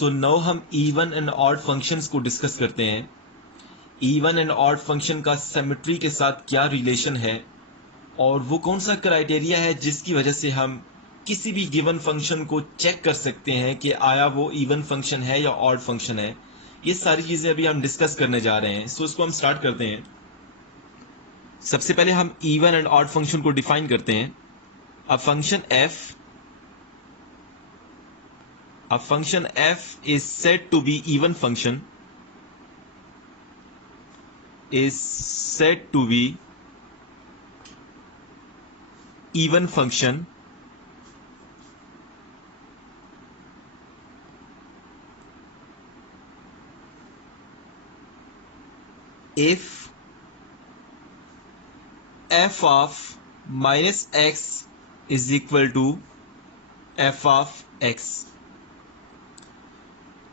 So now हम even and odd functions को discuss करते हैं। इवन एंड ऑड फंक्शन का सिमेट्री के साथ क्या रिलेशन है और वो कौन सा क्राइटेरिया है जिसकी वजह से हम किसी भी गिवन फंक्शन को चेक कर सकते हैं कि आया वो इवन फंक्शन है या ऑड फंक्शन है। ये सारी चीजें अभी हम डिस्कस करने जा रहे हैं। सो इसको हम स्टार्ट करते हैं। सबसे पहले हम इवन एंड ऑड फंक्शन को डिफाइन करते हैं। A function f is said to be even function if f of minus x is equal to f of x।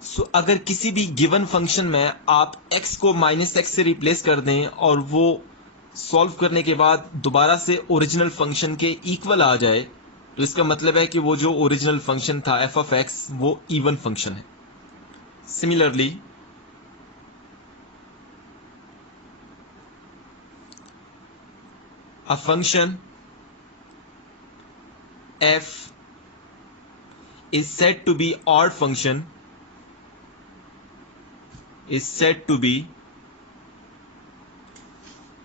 सो अगर किसी भी गिवन फंक्शन में आप x को माइनस एक्स से रिप्लेस कर दें और वो सॉल्व करने के बाद दोबारा से ओरिजिनल फंक्शन के इक्वल आ जाए तो इसका मतलब है कि वो जो ओरिजिनल फंक्शन था f ऑफ x वो इवन फंक्शन है। Similarly a function f is said to be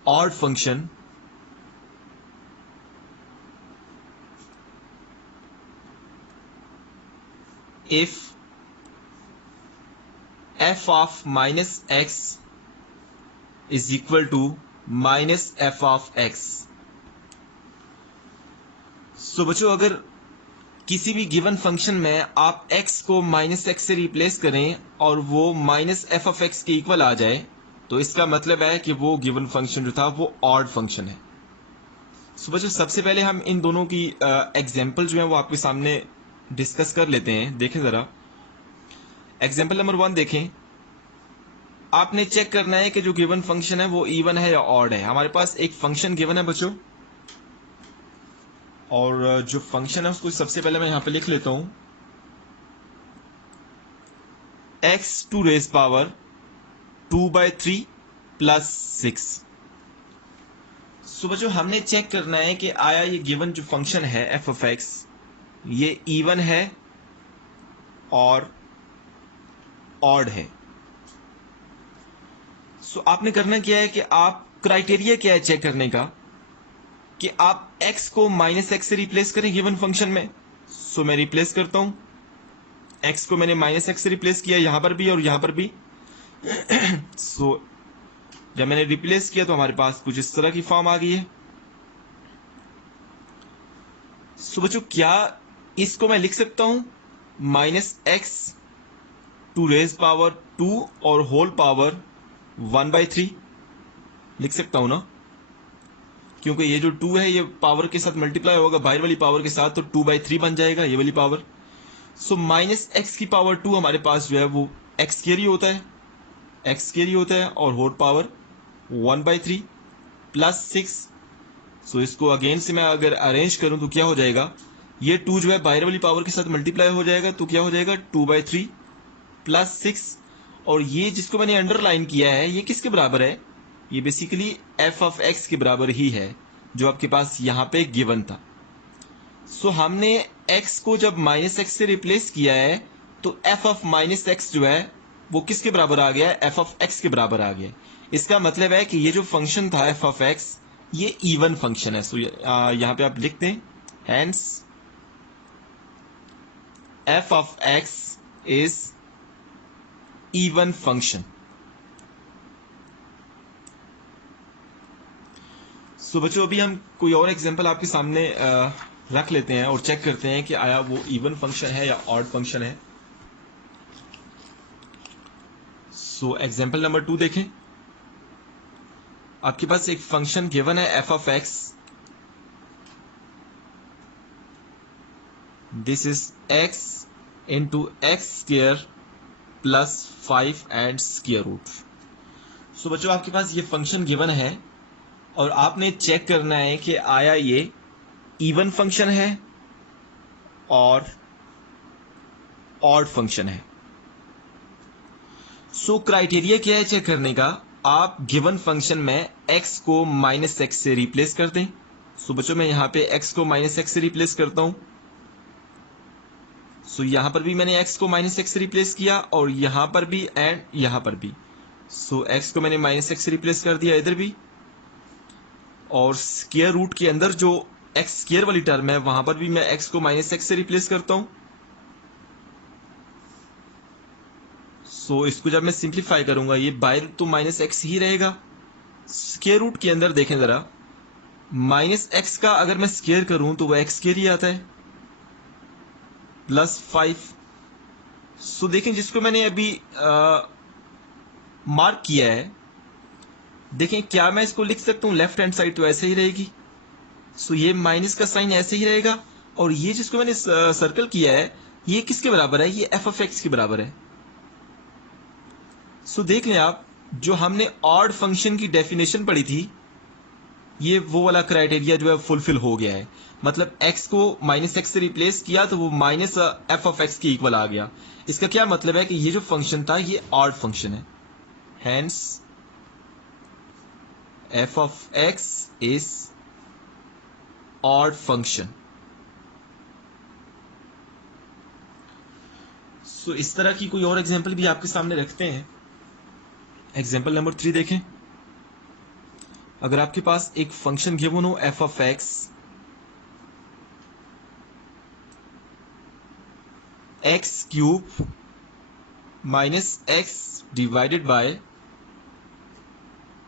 odd function if f of minus x is equal to minus f of x। सो बच्चों अगर किसी भी गिवन फंक्शन में आप x को माइनस एक्स से रिप्लेस करें और वो माइनस एफ ऑफ एक्स के इक्वल आ जाए तो इसका मतलब है कि वो गिवन फंक्शन जो था वो ऑड फंक्शन है। सो बच्चों सबसे पहले हम इन दोनों की एग्जांपल जो है वो आपके सामने डिस्कस कर लेते हैं। देखें जरा एग्जांपल नंबर 1 देखें। आपने चेक करना है कि जो गिवन फंक्शन है वो इवन है या ऑड है। हमारे पास एक फंक्शन गिवन है बच्चों और जो फंक्शन है उसको सबसे पहले मैं यहां पे लिख लेता हूं x to raise power 2/3 plus 6। So बच्चों हमने चेक करना है कि आया ये गिवन जो फंक्शन है f ऑफ x ये इवन है और ऑड है। सो आपने करना क्या है कि आप क्राइटेरिया क्या है चेक करने का कि आप x को माइनस एक्स से रिप्लेस करें गिवन फंक्शन में। सो मैं रिप्लेस करता हूं x को मैंने माइनस एक्स से रिप्लेस किया यहां पर भी और यहां पर भी। सो जब मैंने रिप्लेस किया तो हमारे पास कुछ इस तरह की फॉर्म आ गई है। सो बच्चों क्या इसको मैं लिख सकता हूं minus x to raise power 2 और होल पावर 1/3 लिख सकता हूं ना, क्योंकि ये जो 2 है ये पावर के साथ मल्टीप्लाई होगा बाहर वाली पावर के साथ तो 2/3 बन जाएगा ये वाली पावर। सो माइनस एक्स की पावर 2 हमारे पास जो है वो एक्स कैरी होता है और होल पावर 1/3 प्लस 6। सो इसको अगेन से मैं अगर अरेंज करूं तो क्या हो जाएगा, ये 2 जो है बाहर वाली पावर के साथ मल्टीप्लाई हो जाएगा तो क्या हो जाएगा 2/3 प्लस 6। और ये जिसको मैंने अंडरलाइन किया है ये किसके बराबर है, ये बेसिकली f ऑफ x के बराबर ही है जो आपके पास यहां पे गिवन था। सो हमने x को जब माइनस एक्स से रिप्लेस किया है तो f ऑफ माइनस एक्स जो है वो किसके बराबर आ गया है, f ऑफ x के बराबर आ गया। इसका मतलब है कि ये जो फंक्शन था f ऑफ x ये इवन फंक्शन है। सो यहां पे आप लिखते हैं hence f of x is even function. So बच्चों अभी हम कोई और एग्जांपल आपके सामने रख लेते हैं और चेक करते हैं कि आया वो इवन फंक्शन है या ऑड फंक्शन है। सो एग्जांपल नंबर 2 देखें। आपके पास एक फंक्शन गिवन है f of x, this is x into x square plus 5 and square root. So बच्चों आपके पास ये फंक्शन गिवन है और आपने चेक करना है कि आया ये इवन फंक्शन है और ऑड फंक्शन है। सो क्राइटेरिया क्या है चेक करने का, आप गिवन फंक्शन में x को माइनस एक्स से रिप्लेस कर दें। सो बच्चों मैं यहाँ पे x को माइनस एक्स से रिप्लेस करता हूं। सो यहां पर भी मैंने x को माइनस एक्स से रिप्लेस किया और यहां पर भी एंड यहां पर भी। सो x को मैंने माइनस एक्स से रिप्लेस कर दिया इधर भी, और स्क्वायर रूट के अंदर जो एक्स स्क्वायर वाली टर्म है वहां पर भी मैं x को माइनस एक्स से रिप्लेस करता हूं। सो इसको जब मैं सिंप्लीफाई करूंगा ये बाय रूट तो माइनस एक्स ही रहेगा। स्क्वायर रूट के अंदर देखें जरा, माइनस एक्स का अगर मैं स्क्वायर करूं तो वह एक्स स्क्वायर ही आता है प्लस 5। सो देखें जिसको मैंने अभी मार्क किया है, देखें क्या मैं इसको लिख सकता हूं लेफ्ट हैंड साइड तो ऐसे ही रहेगी। सो ये माइनस का साइन ऐसे ही रहेगा, और ये जिसको मैंने सर्कल किया है ये किसके बराबर है, ये एफ ऑफ एक्स के बराबर है। सो देख लें आप, जो हमने ऑड फंक्शन की डेफिनेशन पढ़ी थी ये वो वाला क्राइटेरिया जो है फुलफिल हो गया है। मतलब x को माइनस एक्स से रिप्लेस किया तो वो माइनस एफ ऑफ एक्स के इक्वल आ गया। इसका क्या मतलब है कि ये जो फंक्शन था ये ऑड फंक्शन है, hence f of x is odd function. So इस तरह की कोई और एग्जांपल भी आपके सामने रखते हैं। एग्जांपल नंबर 3 देखें। अगर आपके पास एक फंक्शन गिवन हो F of x cube minus x divided by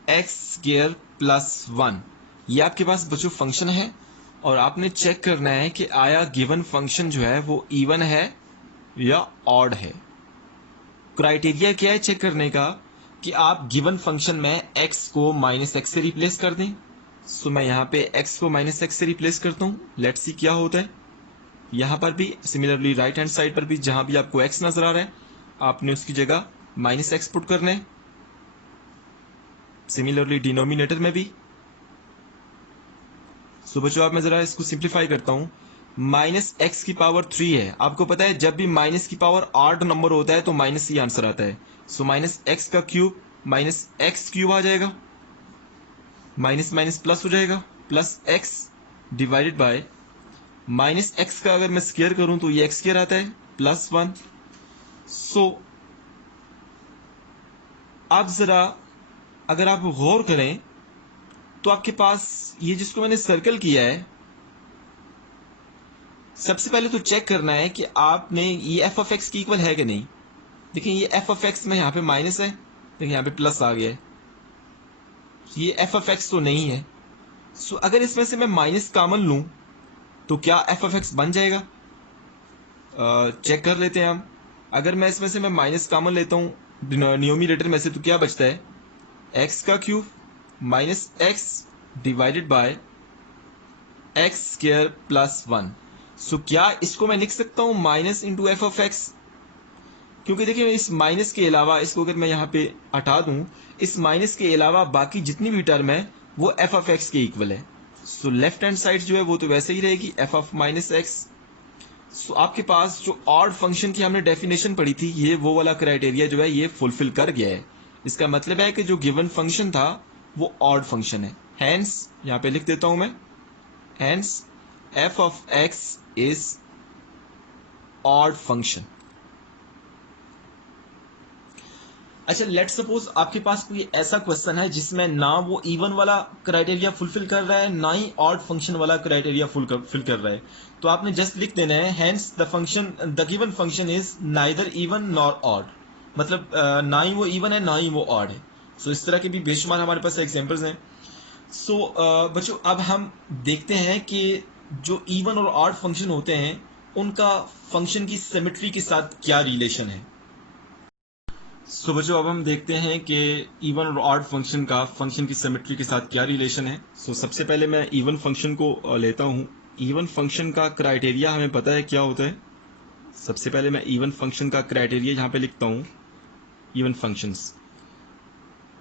x square plus 1, ये आपके पास बच्चों फंक्शन है और आपने चेक करना है कि आया गिवन फंक्शन जो है वो इवन है या ऑड है। क्राइटेरिया क्या है चेक करने का कि आप गिवन फंक्शन में x को माइनस एक्स से रिप्लेस कर दें। सो मैं यहां पे x को माइनस एक्स से रिप्लेस करता हूं, लेट्स सी क्या होता है। यहां पर भी सिमिलरली राइट हैंड साइड पर भी जहां भी आपको x नजर आ रहा है आपने उसकी जगह माइनस एक्स पुट करना है। सिमिलरली डिनोमिनेटर में भी। सो बच्चों आप मैं जरा इसको सिंप्लीफाई करता हूं। माइनस एक्स की पावर 3 है, आपको पता है जब भी माइनस की पावर ऑड नंबर होता है तो माइनस ही आंसर आता है। सो माइनस एक्स का क्यूब माइनस एक्स क्यूब आ जाएगा, माइनस माइनस प्लस हो जाएगा, plus x divided by minus x का अगर मैं स्क्वायर करूं तो ये एक्स स्क्वायर आता है प्लस 1। सो अब जरा अगर आप गौर करें तो आपके पास ये जिसको मैंने सर्कल किया है, सबसे पहले तो चेक करना है कि आपने ये एफ ऑफ एक्स की इक्वल है कि नहीं। देखिए ये एफ ऑफ एक्स में यहाँ पे माइनस है, देखिए यहाँ पे प्लस आ गया है, ये एफ ऑफ एक्स तो नहीं है। सो अगर इसमें से मैं माइनस कॉमन लूं तो क्या एफ ऑफ एक्स बन जाएगा, चेक कर लेते हैं हम। अगर मैं इसमें से मैं माइनस कॉमन लेता हूँ डिनोमिनेटर में से तो क्या बचता है, एक्स का cube minus x divided by x square plus 1। सो क्या इसको मैं लिख सकता हूं minus into F of x, क्योंकि देखिए इस माइनस के अलावा इसको अगर मैं यहां पे हटा दूं, इस माइनस के अलावा बाकी जितनी भी टर्म है वो एफ ऑफ एक्स के इक्वल है। सो लेफ्ट हैंड साइड जो है वो तो वैसे ही रहेगी एफ ऑफ माइनस एक्स। सो आपके पास जो ऑड फंक्शन की हमने डेफिनेशन पढ़ी थी ये वो वाला क्राइटेरिया जो है ये फुलफिल कर गया है। इसका मतलब है कि जो गिवन फंक्शन था वो ऑड फंक्शन है, हैंस यहां पे लिख देता हूं मैं, hence f of x is odd function. अच्छा लेट सपोज आपके पास कोई ऐसा क्वेश्चन है जिसमें ना वो इवन वाला क्राइटेरिया फुलफिल कर रहा है ना ही ऑड फंक्शन वाला क्राइटेरिया फुलफिल कर रहा है, तो आपने जस्ट लिख देना है hence the given function is neither even nor odd. मतलब ना ही वो इवन है ना ही वो ऑड है। सो इस तरह के भी बेशुमार हमारे पास एग्जांपल्स हैं। सो बच्चों अब हम देखते हैं कि जो इवन और ऑड फंक्शन होते हैं उनका फंक्शन की सिमेट्री के साथ क्या रिलेशन है। सो बच्चों अब हम देखते हैं कि इवन और ऑड फंक्शन का फंक्शन की सिमेट्री के साथ क्या रिलेशन है। सो सबसे पहले मैं इवन फंक्शन को लेता हूं। इवन फंक्शन का क्राइटेरिया हमें पता है क्या होता है। सबसे पहले मैं इवन फंक्शन का क्राइटेरिया यहां पे लिखता हूं। Even functions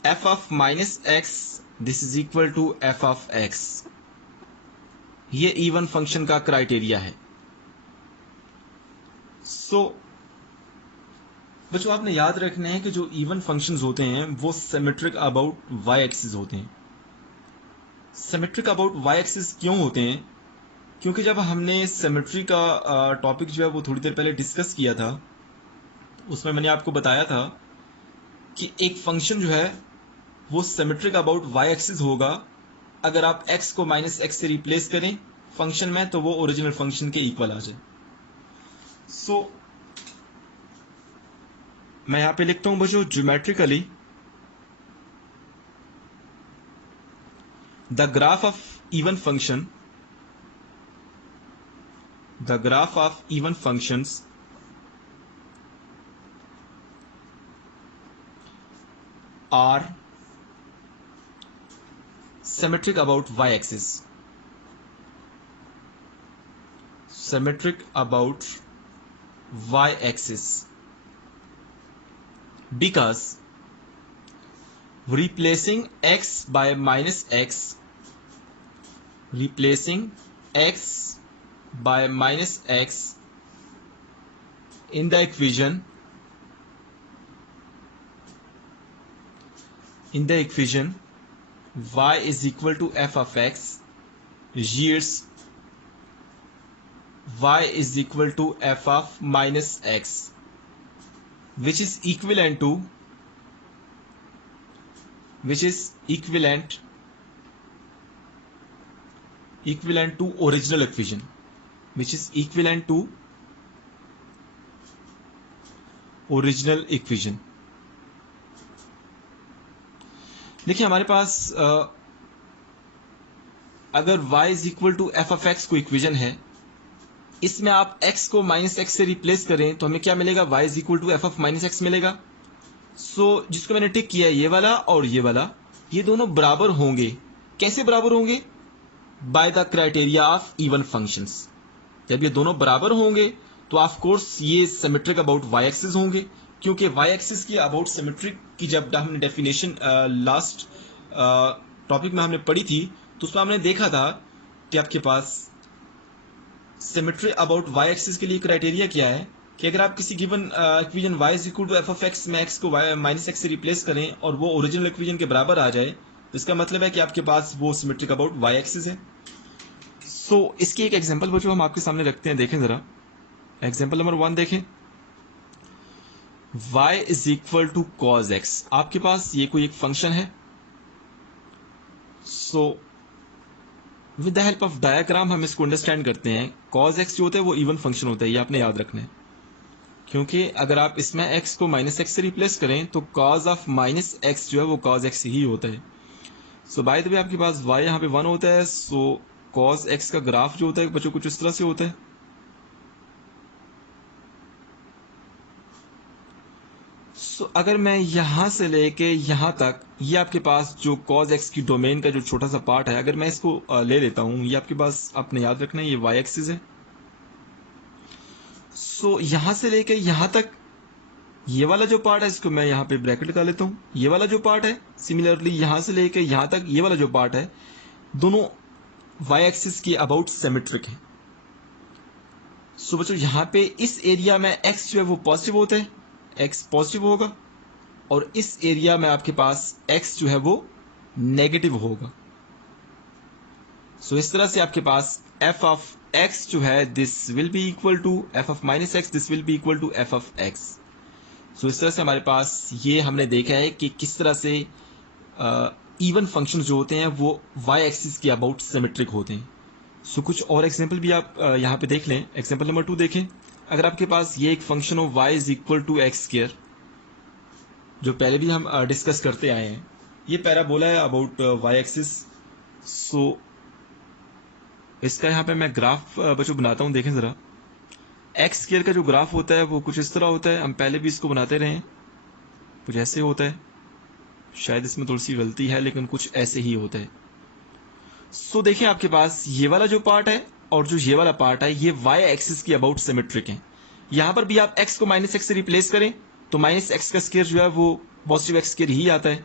f of minus x this is equal to f of x, ये इवन फंक्शन का क्राइटेरिया है। सो बच्चों आपने याद रखना है कि जो इवन फंक्शंस होते हैं वो सिमेट्रिक अबाउट वाई एक्सिस होते हैं। सिमेट्रिक अबाउट वाई एक्सिस क्यों होते हैं? क्योंकि जब हमने सिमेट्री का टॉपिक जो है वो थोड़ी देर पहले डिस्कस किया था, उसमें मैंने आपको बताया था कि एक फंक्शन जो है वो सिमेट्रिक अबाउट वाई एक्सिस होगा अगर आप x को माइनस एक्स से रिप्लेस करें फंक्शन में, तो वो ओरिजिनल फंक्शन के इक्वल आ जाए। सो मैं यहां पे लिखता हूं बच्चों, geometrically the graph of even function, the graph of even functions are symmetric about y-axis, symmetric about y-axis because replacing x by minus x, replacing x by minus x in the equation, y is equal to f of x yields y is equal to f of minus x, which is equivalent to original equation, which is equivalent to original equation। देखिए हमारे पास अगर y is equal to f of x को equation है, इसमें आप x को minus x से रिप्लेस करें तो हमें क्या मिलेगा, y is equal to f of minus x मिलेगा। सो जिसको मैंने टिक किया है ये वाला और ये वाला, ये दोनों बराबर होंगे। कैसे बराबर होंगे? By the criteria of even functions. जब ये दोनों बराबर होंगे तो ऑफ कोर्स ये सिमेट्रिक अबाउट y एक्सिस होंगे, क्योंकि y एक्सिस की अबाउट सिमेट्रिक की जब हमने डेफिनेशन लास्ट टॉपिक में हमने पढ़ी थी तो उसमें हमने देखा था कि आपके पास सिमेट्री अबाउट y एक्सिस के लिए क्राइटेरिया क्या है कि अगर आप किसी given equation y is equal to f of x में x को माइनस एक्स से रिप्लेस करें और वो ओरिजिनल इक्वेशन के बराबर आ जाए, तो इसका मतलब है कि आपके पास वो सिमेट्रिक अबाउट y एक्सिस है। सो इसकी एक एग्जांपल बच्चों हम आपके सामने रखते हैं, देखें जरा। एग्जांपल नंबर 1 देखें, y is equal to cos x. आपके पास ये कोई एक फंक्शन है। So with the help of diagram हम इसको अंडरस्टैंड करते हैं। कॉज एक्स जो होता है वो इवन फंक्शन होता है, ये आपने याद रखना है, क्योंकि अगर आप इसमें x को माइनस एक्स से रिप्लेस करें तो कॉज ऑफ माइनस एक्स जो है वो कॉज एक्स ही होता है। सो बाय द वे आपके पास y यहाँ पे 1 होता है। सो कॉज एक्स का ग्राफ जो होता है बच्चों कुछ इस तरह से होता है। सो अगर मैं यहां से लेके यहां तक, ये आपके पास जो कॉज एक्स की डोमेन का जो छोटा सा पार्ट है, अगर मैं इसको ले लेता हूं, ये आपके पास आपने याद रखना है ये y एक्सिस है। सो यहां से लेके यहां तक ये वाला जो पार्ट है इसको मैं यहां पे ब्रैकेट लगा लेता हूं। ये वाला जो पार्ट है सिमिलरली यहां से लेके यहां तक ये वाला जो पार्ट है, दोनों y एक्सिस की अबाउट सिमेट्रिक है। सो बच्चों यहां पे इस एरिया में x जो है वो पॉजिटिव होता है, x पॉजिटिव होगा, और इस एरिया में आपके पास x जो है वो नेगेटिव होगा। सो इस तरह से आपके पास f ऑफ x जो है this will be equal to f of minus x, this will be equal to f of x। So इस तरह से हमारे पास ये हमने देखा है कि किस तरह से इवन फंक्शन जो होते हैं वो y एक्सिस के अबाउट सिमेट्रिक होते हैं। सो कुछ और एग्जांपल भी आप यहाँ पे देख लें। एग्जांपल नंबर 2 देखें। अगर आपके पास ये एक फंक्शन हो y is equal to x square, जो पहले भी हम डिस्कस करते आए हैं, ये पैराबोला है अबाउट y एक्सिस। सो इसका यहाँ पे मैं ग्राफ बच्चों बनाता हूँ, देखें ज़रा। एक्स स्क्वायर का जो ग्राफ होता है वो कुछ इस तरह होता है, हम पहले भी इसको बनाते रहे हैं, कुछ ऐसे होता है। शायद इसमें थोड़ी सी गलती है लेकिन कुछ ऐसे ही होता है। सो देखिए आपके पास ये वाला जो पार्ट है और जो ये वाला पार्ट है ये y एक्सिस की अबाउट सिमेट्रिक है। यहां पर भी आप x को माइनस एक्स से रिप्लेस करें तो माइनस एक्स का स्क्वायर जो है वो पॉजिटिव एक्स स्क्वायर ही आता है।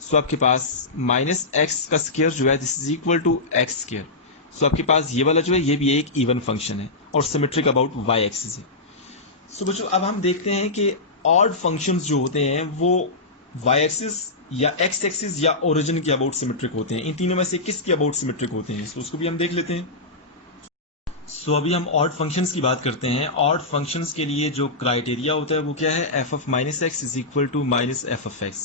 सो आपके पास माइनस एक्स का स्क्वायर जो है this is equal to x square. So आपके पास ये वाला जो है ये भी एक इवन फंक्शन है और सिमेट्रिक अबाउट y एक्सिस है। सो बच्चों अब हम देखते हैं कि ऑड फंक्शंस जो होते हैं वो वाई एक्सिस या एक्स एक्सिस या ओरिजिन के अबाउट सिमेट्रिक होते हैं। इन तीनों में से किसके अबाउट सिमेट्रिक होते हैं, तो उसको भी हम देख लेते हैं। सो अभी हम ऑड फंक्शंस की बात करते हैं। ऑड फंक्शंस के लिए जो क्राइटेरिया होता है वो क्या है, f of minus x is equal to minus f of x.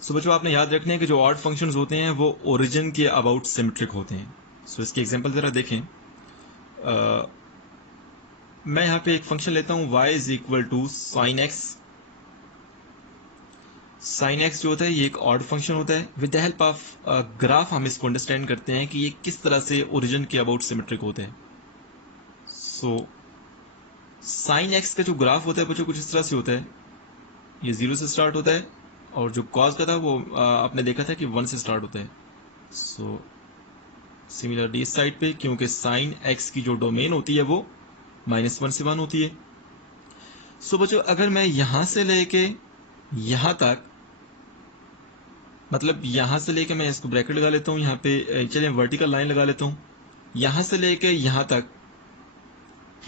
So बच्चों आपने याद रखना है कि जो ऑड फंक्शंस होते हैं वो ओरिजिन के अबाउट सिमेट्रिक होते हैं। सो इसके एग्जांपल जरा देखें। मैं यहाँ पे एक फंक्शन लेता हूँ y is equal to sine x. Sine x जो होता है ये एक ऑड फंक्शन होता है। With the help of graph हम इसको अंडरस्टैंड करते हैं कि ये किस तरह से ओरिजिन के अबाउट सिमेट्रिक होते हैं। सो साइन एक्स का जो ग्राफ होता है बच्चों कुछ इस तरह से होता है, ये 0 से स्टार्ट होता है और जो कॉस का था वो आपने देखा था कि 1 से स्टार्ट होता है। सो सिमिलरली इस साइड पे क्योंकि साइन एक्स की जो डोमेन होती है वो -1 से 1 होती है। सो बच्चों अगर मैं यहां से लेके यहां तक, मतलब यहां से लेके मैं इसको ब्रैकेट लगा लेता हूं, यहाँ पे चलिए वर्टिकल लाइन लगा लेता हूं, यहां से लेके यहां तक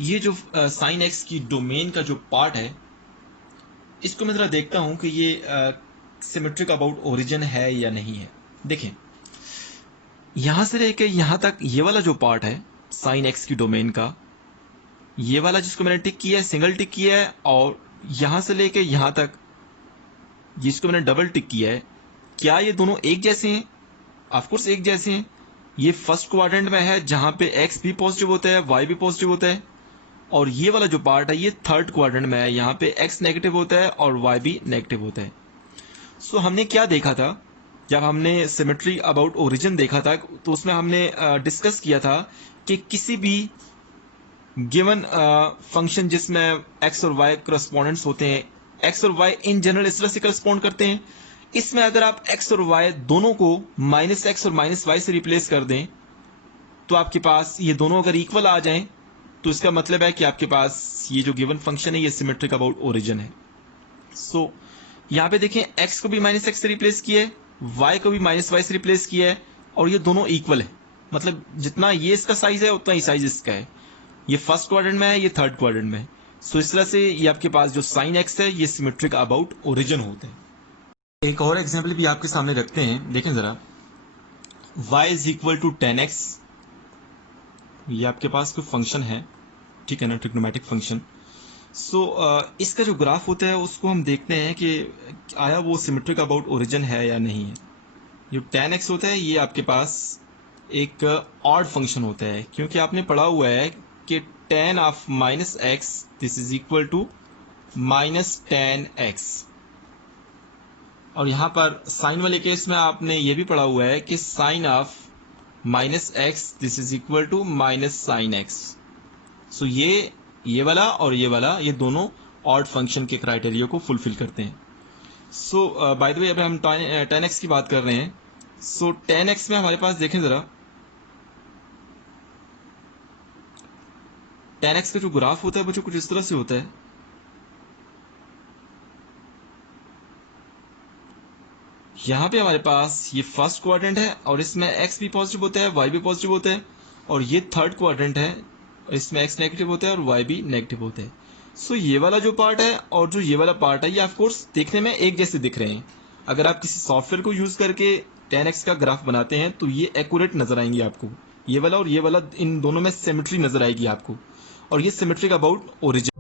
ये जो साइन एक्स की डोमेन का जो पार्ट है इसको मैं जरा देखता हूं कि ये सिमेट्रिक अबाउट ओरिजिन है या नहीं है। देखें यहां से लेके यहां तक ये वाला जो पार्ट है साइन एक्स की डोमेन का, ये वाला जिसको मैंने टिक किया है, सिंगल टिक किया है, और यहां से लेके यहां तक जिसको मैंने डबल टिक किया है, क्या ये दोनों एक जैसे हैं? ऑफकोर्स एक जैसे हैं। ये फर्स्ट क्वाड्रेंट में है जहां पे एक्स भी पॉजिटिव होता है, वाई भी पॉजिटिव होता है, और ये वाला जो पार्ट है ये थर्ड क्वाड्रेंट में है, यहाँ पे एक्स नेगेटिव होता है और वाई भी नेगेटिव होता है। सो हमने क्या देखा था जब हमने सिमेट्री अबाउट ओरिजिन देखा था, तो उसमें हमने डिस्कस किया था कि किसी भी गिवन फंक्शन जिसमें एक्स और वाई करस्पॉन्डेंट्स होते हैं, एक्स और वाई इन जनरल इस तरह से करस्पॉन्ड करते हैं, इसमें अगर आप एक्स और वाई दोनों को माइनस एक्स और माइनस वाई से रिप्लेस कर दें तो आपके पास ये दोनों अगर इक्वल आ जाएं तो इसका मतलब है कि आपके पास ये जो गिवन फंक्शन है ये सिमेट्रिक अबाउट ओरिजिन है। सो यहां पे देखें x को भी माइनस एक्स से रिप्लेस किया है, y को भी माइनस वाई से रिप्लेस किया है, और ये दोनों इक्वल है, मतलब जितना ये इसका साइज है उतना ही साइज इसका है। ये फर्स्ट क्वाड्रेंट में है, ये थर्ड क्वाड्रेंट में है। सो इस तरह से ये आपके पास जो साइन एक्स है ये सिमेट्रिक अबाउट ओरिजिन होते हैं। एक और एग्जाम्पल भी आपके सामने रखते हैं, देखें जरा। y is equal to 10x, ये आपके पास कोई फंक्शन है, ठीक है ना, ट्रिग्नोमेट्रिक फंक्शन। सो इसका जो ग्राफ होता है उसको हम देखते हैं कि आया वो सिमेट्रिक अबाउट ओरिजिन है या नहीं है। जो 10x होता है ये आपके पास एक ऑड फंक्शन होता है, क्योंकि आपने पढ़ा हुआ है कि tan of minus x this is equal to minus tan x, और यहां पर साइन वाले केस में आपने ये भी पढ़ा हुआ है कि sine of minus x this is equal to minus sine x. So ये वाला और ये वाला ये दोनों ऑड फंक्शन के क्राइटेरिया को फुलफिल करते हैं। सो बाय द वे अब हम tan x की बात कर रहे हैं। सो tan x में हमारे पास देखें जरा, tan x का जो ग्राफ होता है बच्चों कुछ इस तरह से होता है। यहां पे हमारे पास ये फर्स्ट क्वाड्रेंट है और इसमें x भी पॉजिटिव होता है, y भी पॉजिटिव होता है, और ये थर्ड क्वाड्रेंट है, इसमें x नेगेटिव होता है और y भी नेगेटिव होता है। सो ये वाला जो पार्ट है और जो ये वाला पार्ट है ये ऑफ कोर्स देखने में एक जैसे दिख रहे हैं। अगर आप किसी सॉफ्टवेयर को यूज करके tan x का ग्राफ बनाते हैं तो ये एक्यूरेट नजर आएंगे आपको, ये वाला और ये वाला इन दोनों में सिमेट्री नजर आएगी आपको, और ये सिमेट्रिक अबाउट ओरिजिन